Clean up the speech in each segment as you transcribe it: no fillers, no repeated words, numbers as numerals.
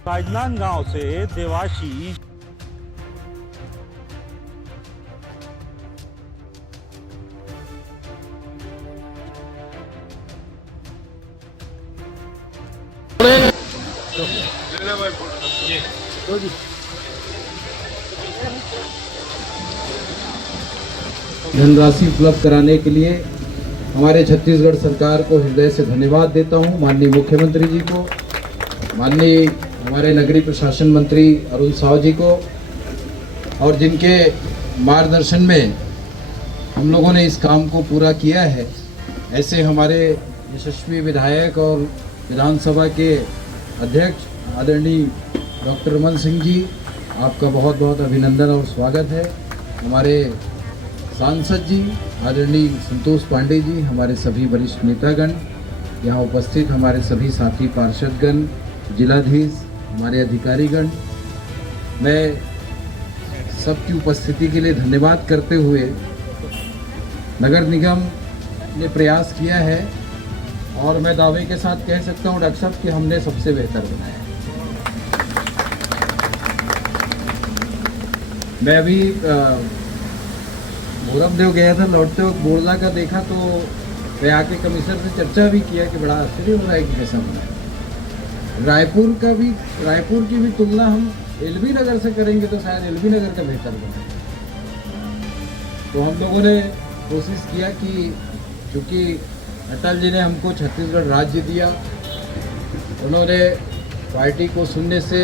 राजनांदगांव से देवाशीष। धनराशि उपलब्ध कराने के लिए हमारे छत्तीसगढ़ सरकार को हृदय से धन्यवाद देता हूं। माननीय मुख्यमंत्री जी को, माननीय हमारे नगरीय प्रशासन मंत्री अरुण साव जी को, और जिनके मार्गदर्शन में हम लोगों ने इस काम को पूरा किया है, ऐसे हमारे यशस्वी विधायक और विधानसभा के अध्यक्ष आदरणीय डॉक्टर रमन सिंह जी, आपका बहुत बहुत अभिनंदन और स्वागत है। हमारे सांसद जी आदरणीय संतोष पांडे जी, हमारे सभी वरिष्ठ नेतागण, यहाँ उपस्थित हमारे सभी साथी पार्षदगण, जिलाधीश, हमारे अधिकारीगण, मैं सबकी उपस्थिति के लिए धन्यवाद करते हुए नगर निगम ने प्रयास किया है और मैं दावे के साथ कह सकता हूँ डॉक्टर साहब कि हमने सबसे बेहतर बनाया है। मैं अभी भोरमदेव गया था, लौटते वक्त बोरला का देखा तो मैं आके कमिश्नर से चर्चा भी किया कि बड़ा आश्चर्य हो रहा है कि कैसा बना है। रायपुर की भी तुलना हम एलबी नगर से करेंगे तो शायद एलबी नगर का बेहतर बने। तो हम लोगों ने कोशिश किया कि चूँकि अटल जी ने हमको छत्तीसगढ़ राज्य दिया, उन्होंने पार्टी को शून्य से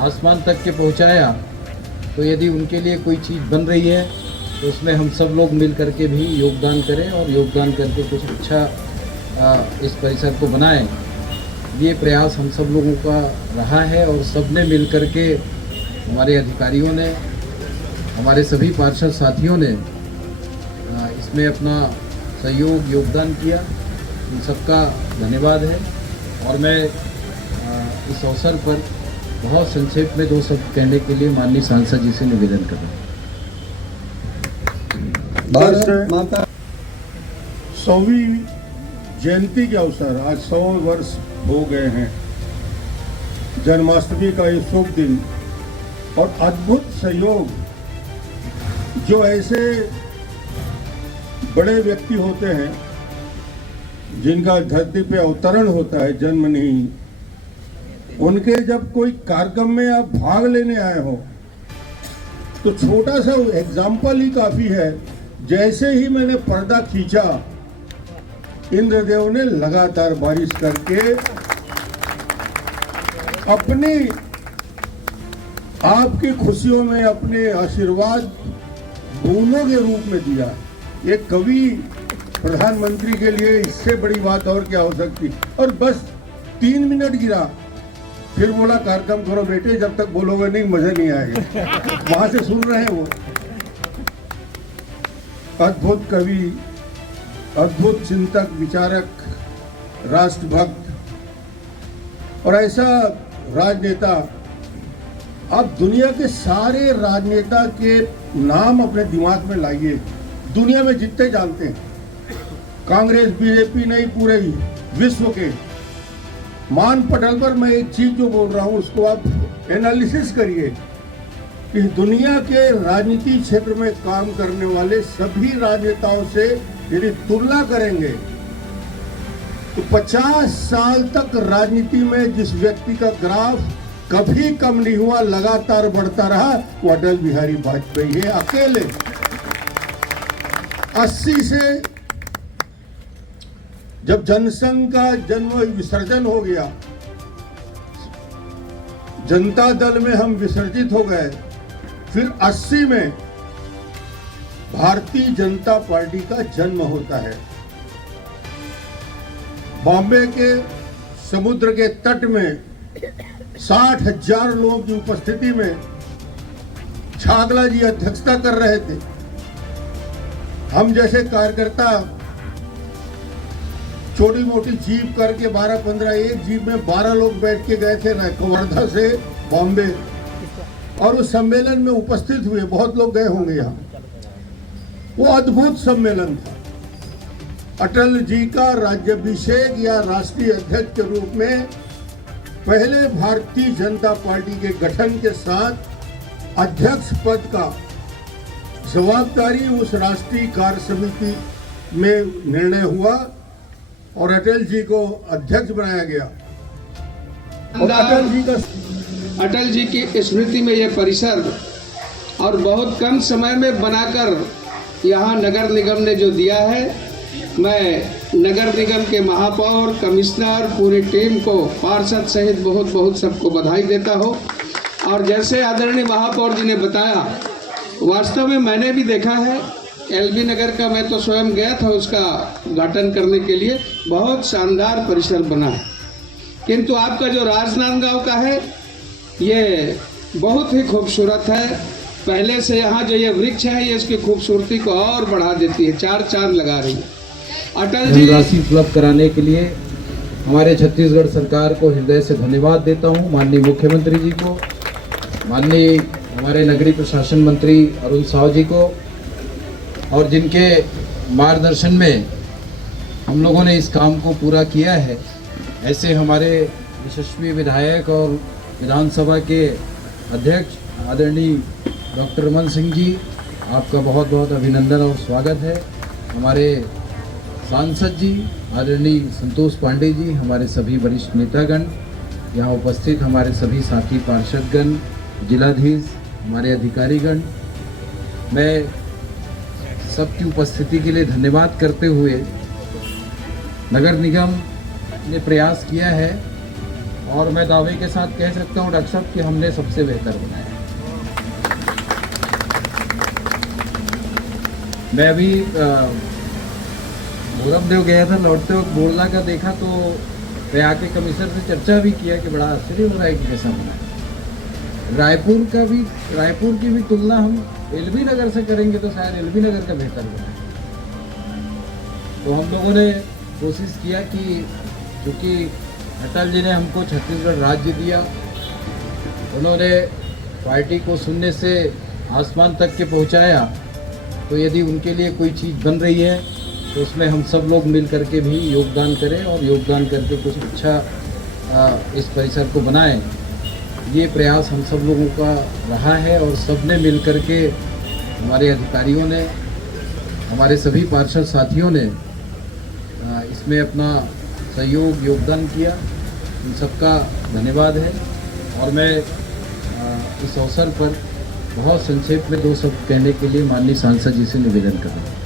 आसमान तक के पहुंचाया, तो यदि उनके लिए कोई चीज़ बन रही है तो उसमें हम सब लोग मिल करके भी योगदान करें और योगदान करके कुछ अच्छा इस परिसर को बनाएं। ये प्रयास हम सब लोगों का रहा है और सबने मिल करके, हमारे अधिकारियों ने, हमारे सभी पार्षद साथियों ने इसमें अपना सहयोग योगदान किया। इन सबका धन्यवाद है। और मैं इस अवसर पर बहुत संक्षेप में दो शब्द कहने के लिए माननीय सांसद जी से निवेदन कर रहा हूँ। भारत माता 100वीं जयंती के अवसर आज 100 वर्ष हो गए हैं। जन्माष्टमी का ये शुभ दिन और अद्भुत सहयोग, जो ऐसे बड़े व्यक्ति होते हैं जिनका धरती पे अवतरण होता है, जन्म नहीं, उनके जब कोई कार्यक्रम में आप भाग लेने आए हो तो छोटा सा एग्जाम्पल ही काफी है। जैसे ही मैंने पर्दा खींचा, इंद्रदेव ने लगातार बारिश करके अपनी आपकी खुशियों में अपने आशीर्वाद बूंदों के रूप में दिया। एक कवि प्रधानमंत्री के लिए इससे बड़ी बात और क्या हो सकती। और बस 3 मिनट गिरा, फिर बोला कार्यक्रम करो बेटे, जब तक बोलोगे नहीं मजा नहीं आएगा। वहां से सुन रहे हैं वो। अद्भुत कवि, अद्भुत चिंतक, विचारक, राष्ट्रभक्त और ऐसा राजनेता। आप दुनिया के सारे राजनेता के नाम अपने दिमाग में लाइए, दुनिया में जितने जानते हैं, कांग्रेस बीजेपी नहीं, पूरे विश्व के मान पटल पर मैं एक चीज जो बोल रहा हूं उसको आप एनालिसिस करिए कि दुनिया के राजनीति क्षेत्र में काम करने वाले सभी राजनेताओं से यदि तुलना करेंगे तो 50 साल तक राजनीति में जिस व्यक्ति का ग्राफ कभी कम नहीं हुआ, लगातार बढ़ता रहा, वो अटल बिहारी वाजपेयी है। अकेले 80 से जब जनसंघ का जन्म विसर्जन हो गया, जनता दल में हम विसर्जित हो गए, फिर 80 में भारतीय जनता पार्टी का जन्म होता है। बॉम्बे के समुद्र के तट में 60,000 लोगों की उपस्थिति में छागला जी अध्यक्षता कर रहे थे। हम जैसे कार्यकर्ता छोटी मोटी जीप करके 12-15 एक जीप में 12 लोग बैठ के गए थे वर्धा से बॉम्बे, और उस सम्मेलन में उपस्थित हुए। बहुत लोग गए होंगे यहाँ। वो अद्भुत सम्मेलन था। अटल जी का राज्याभिषेक या राष्ट्रीय अध्यक्ष के रूप में पहले भारतीय जनता पार्टी के गठन के साथ अध्यक्ष पद का जवाबदारी उस राष्ट्रीय कार्य समिति में निर्णय हुआ और अटल जी को अध्यक्ष बनाया गया। और अटल जी की स्मृति में यह परिसर और बहुत कम समय में बनाकर यहाँ नगर निगम ने जो दिया है, मैं नगर निगम के महापौर, कमिश्नर, पूरी टीम को, पार्षद सहित बहुत बहुत सबको बधाई देता हूँ। और जैसे आदरणीय महापौर जी ने बताया, वास्तव में मैंने भी देखा है एलबी नगर का, मैं तो स्वयं गया था उसका उद्घाटन करने के लिए। बहुत शानदार परिसर बना है, किंतु आपका जो राजनांदगांव का है ये बहुत ही खूबसूरत है। पहले से यहाँ जो ये वृक्ष है ये इसकी खूबसूरती को और बढ़ा देती है, चार चांद लगा रही है। अटल जी राशि उपलब्ध कराने के लिए हमारे छत्तीसगढ़ सरकार को हृदय से धन्यवाद देता हूँ। माननीय मुख्यमंत्री जी को, माननीय हमारे नगरीय प्रशासन मंत्री अरुण साव जी को, और जिनके मार्गदर्शन में हम लोगों ने इस काम को पूरा किया है, ऐसे हमारे यशस्वी विधायक और विधानसभा के अध्यक्ष आदरणीय डॉक्टर रमन सिंह जी, आपका बहुत बहुत अभिनंदन और स्वागत है। हमारे सांसद जी आदरणीय संतोष पांडे जी, हमारे सभी वरिष्ठ नेतागण, यहाँ उपस्थित हमारे सभी साथी पार्षदगण, जिलाधीश, हमारे अधिकारीगण, मैं सबकी उपस्थिति के लिए धन्यवाद करते हुए, नगर निगम ने प्रयास किया है और मैं दावे के साथ कह सकता हूँ डॉक्टर साहब कि हमने सबसे बेहतर बनाया। मैं अभी भोरमदेव गया था, लौटते वक्त बोरला का देखा तो मैं आके कमिश्नर से चर्चा भी किया कि बड़ा आश्चर्य हो रहा है कि कैसा बना है। रायपुर की भी तुलना हम एलबी नगर से करेंगे तो शायद एलबी नगर का बेहतर बना है। तो हम लोगों ने कोशिश किया कि क्योंकि अटल जी ने हमको छत्तीसगढ़ राज्य दिया, उन्होंने पार्टी को शून्य से आसमान तक के पहुंचाया, तो यदि उनके लिए कोई चीज़ बन रही है तो उसमें हम सब लोग मिल करके भी योगदान करें और योगदान करके कुछ अच्छा इस परिसर को बनाएं। ये प्रयास हम सब लोगों का रहा है और सबने मिल करके, हमारे अधिकारियों ने, हमारे सभी पार्षद साथियों ने इसमें अपना सहयोग योगदान किया। उन सबका धन्यवाद है। और मैं इस अवसर पर बहुत संक्षेप में दो शब्द कहने के लिए माननीय सांसद जी से निवेदन कर रहा हूँ।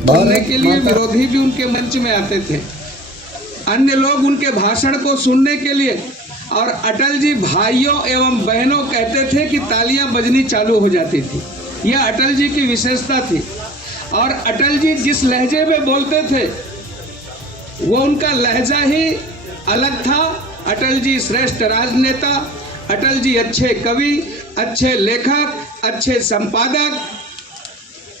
बोलने के लिए विरोधी भी उनके मंच में आते थे, अन्य लोग उनके भाषण को सुनने के लिए, और अटल जी भाइयों एवं बहनों कहते थे कि तालियां बजनी चालू हो जाती थी। यह अटल जी की विशेषता थी। और अटल जी जिस लहजे में बोलते थे वो उनका लहजा ही अलग था। अटल जी श्रेष्ठ राजनेता, अटल जी अच्छे कवि, अच्छे लेखक, अच्छे संपादक,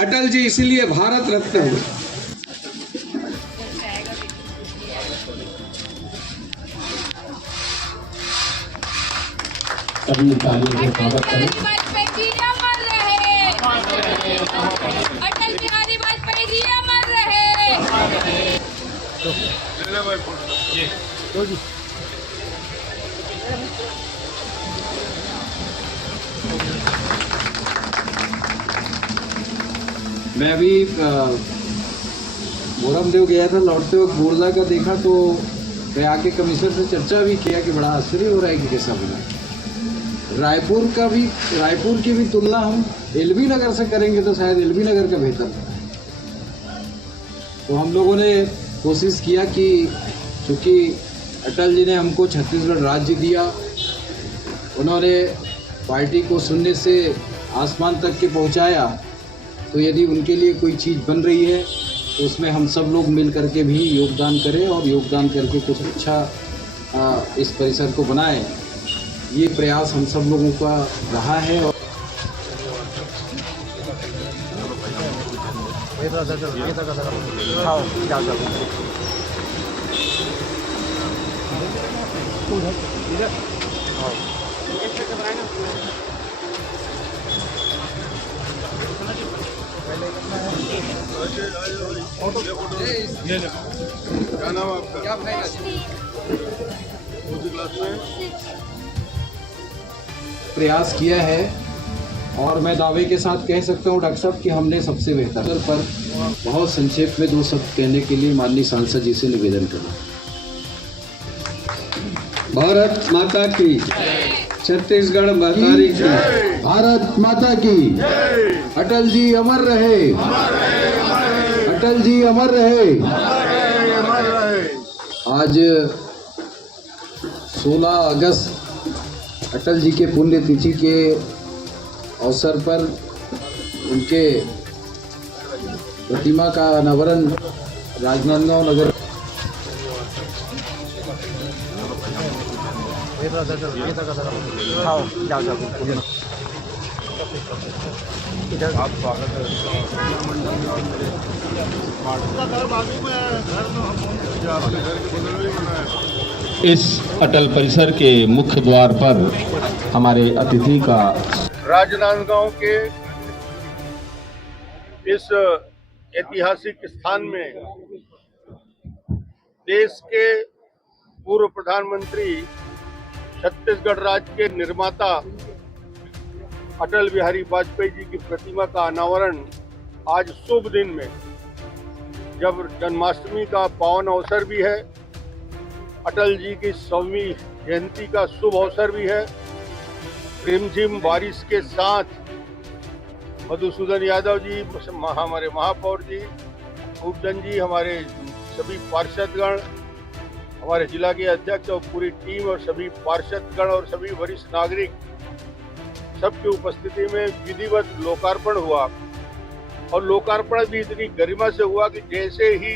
अटल जी इसलिए भारत रत्न हुए। सभी तालियों से स्वागत करें। अटल बिहारी वाजपेयी जी अमर रहे। मैं अभी भोरमदेव गया था, लौटते वक्त बोरला का देखा तो मैं आके कमिश्नर से चर्चा भी किया कि बड़ा आश्चर्य हो रहा है कि कैसा बना है। रायपुर की भी तुलना हम एलबी नगर से करेंगे तो शायद एलबी नगर का बेहतर बना है। तो हम लोगों ने कोशिश किया कि चूँकि अटल जी ने हमको छत्तीसगढ़ राज्य दिया, उन्होंने पार्टी को शून्य से आसमान तक के पहुंचाया, तो यदि उनके लिए कोई चीज़ बन रही है तो उसमें हम सब लोग मिल करके भी योगदान करें और योगदान करके कुछ अच्छा इस परिसर को बनाएं। ये प्रयास हम सब लोगों का रहा है। और क्या नाम आपका? प्रयास किया है और मैं दावे के साथ कह सकता हूँ डॉक्टर साहब कि हमने सबसे बेहतर पर बहुत संक्षेप में दो शब्द कहने के लिए माननीय सांसद जी से निवेदन करना। भारत माता की, छत्तीसगढ़ महतारी की, भारत माता की, अटल जी अमर रहे, अटल जी अमर रहे। आज 16 अगस्त अटल जी के पुण्यतिथि के अवसर पर उनके प्रतिमा का अनावरण राजनांदगांव नगर इस अटल परिसर के मुख्य द्वार पर हमारे अतिथि का राजनांदगांव के इस ऐतिहासिक स्थान में देश के पूर्व प्रधानमंत्री, छत्तीसगढ़ राज्य के निर्माता अटल बिहारी वाजपेयी जी की प्रतिमा का अनावरण आज शुभ दिन में, जब जन्माष्टमी का पावन अवसर भी है, अटल जी की 100वीं जयंती का शुभ अवसर भी है, रिमझिम बारिश के साथ मधुसूदन यादव जी, हमारे महापौर जी, खूबचंद जी, हमारे सभी पार्षदगण, हमारे जिला के अध्यक्ष और पूरी टीम और सभी पार्षदगण और सभी वरिष्ठ नागरिक सबकी उपस्थिति में विधिवत लोकार्पण हुआ। और लोकार्पण भी इतनी गरिमा से हुआ कि जैसे ही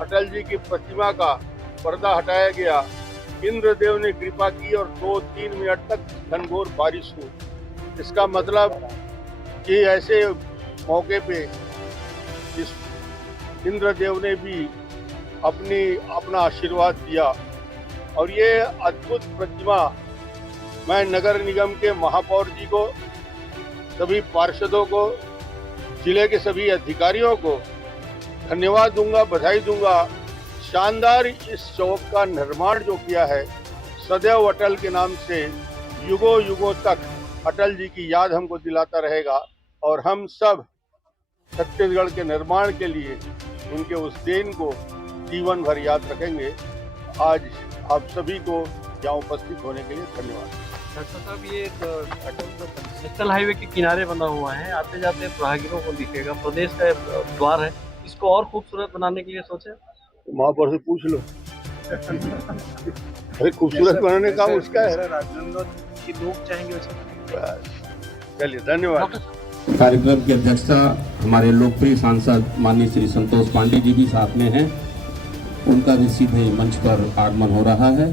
अटल जी की प्रतिमा का पर्दा हटाया गया, इंद्रदेव ने कृपा की और 2-3 मिनट तक घनघोर बारिश हुई। इसका मतलब कि ऐसे मौके पे इस इंद्रदेव ने भी अपना आशीर्वाद दिया। और ये अद्भुत प्रतिमा मैं नगर निगम के महापौर जी को, सभी पार्षदों को, जिले के सभी अधिकारियों को धन्यवाद दूंगा, बधाई दूंगा। शानदार इस चौक का निर्माण जो किया है, सदैव अटल के नाम से युगों युगों तक अटल जी की याद हमको दिलाता रहेगा और हम सब छत्तीसगढ़ के निर्माण के लिए उनके उस देन को जीवन भर याद रखेंगे। आज आप सभी को यहाँ उपस्थित होने के लिए धन्यवाद। डॉक्टर साहब, ये नेशनल हाईवे के किनारे बना हुआ है, आते जाते राहगीरों को दिखेगा, प्रदेश का द्वार है, इसको और खूबसूरत बनाने के लिए सोचे? महापौर से पूछ लो। अरे खूबसूरत बनाने का काम उसका है। राजनांदगांव के लोग चाहेंगे वैसे। चलिए, धन्यवाद। कार्यक्रम की अध्यक्षता हमारे लोकप्रिय सांसद माननीय श्री संतोष पांडे जी भी साथ में हैं। उनका भी सीधे मंच पर आगमन हो रहा है।